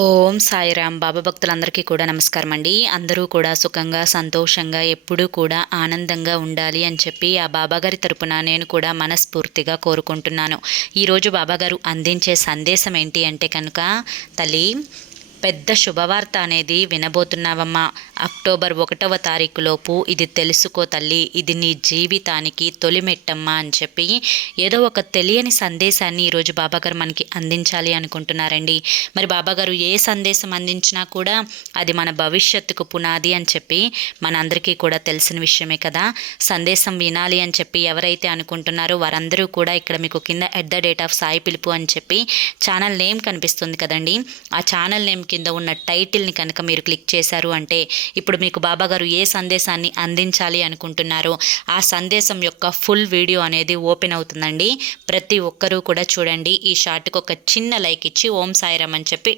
ఓం సాయిరామ్. బాబా భక్తులందరికీ కూడా నమస్కారం అండి. అందరూ కూడా సుఖంగా సంతోషంగా ఎప్పుడూ కూడా ఆనందంగా ఉండాలి అని చెప్పి ఆ బాబాగారి తరపున నేను కూడా మనస్ఫూర్తిగా కోరుకుంటున్నాను. ఈరోజు బాబాగారు అందించే సందేశం ఏంటి అంటే కనుక, తల్లి పెద్ద శుభవార్త అనేది వినబోతున్నావమ్మా. అక్టోబర్ 1వ తారీఖులోపు ఇది తెలుసుకో తల్లి, ఇది నీ జీవితానికి తొలిమెట్టమ్మా అని చెప్పి ఏదో ఒక తెలియని సందేశాన్ని ఈరోజు బాబాగారు మనకి అందించాలి అనుకుంటున్నారండి. మరి బాబాగారు ఏ సందేశం అందించినా కూడా అది మన భవిష్యత్తుకు పునాది అని చెప్పి మనందరికీ కూడా తెలిసిన విషయమే కదా. సందేశం వినాలి అని చెప్పి ఎవరైతే అనుకుంటున్నారో వారందరూ కూడా ఇక్కడ మీకు కింద @సాయి పిలుపు అని చెప్పి ఛానల్ నేమ్ కనిపిస్తుంది కదండి. ఆ ఛానల్ నేమ్ కింద ఉన్న టైటిల్ని కనుక మీరు క్లిక్ చేశారు అంటే ఇప్పుడు మీకు బాబాగారు ఏ సందేశాన్ని అందించాలి అనుకుంటున్నారో ఆ సందేశం యొక్క ఫుల్ వీడియో అనేది ఓపెన్ అవుతుందండి. ప్రతి ఒక్కరూ కూడా చూడండి. ఈ షార్ట్కి ఒక చిన్న లైక్ ఇచ్చి ఓం సాయిరామ్ అని చెప్పి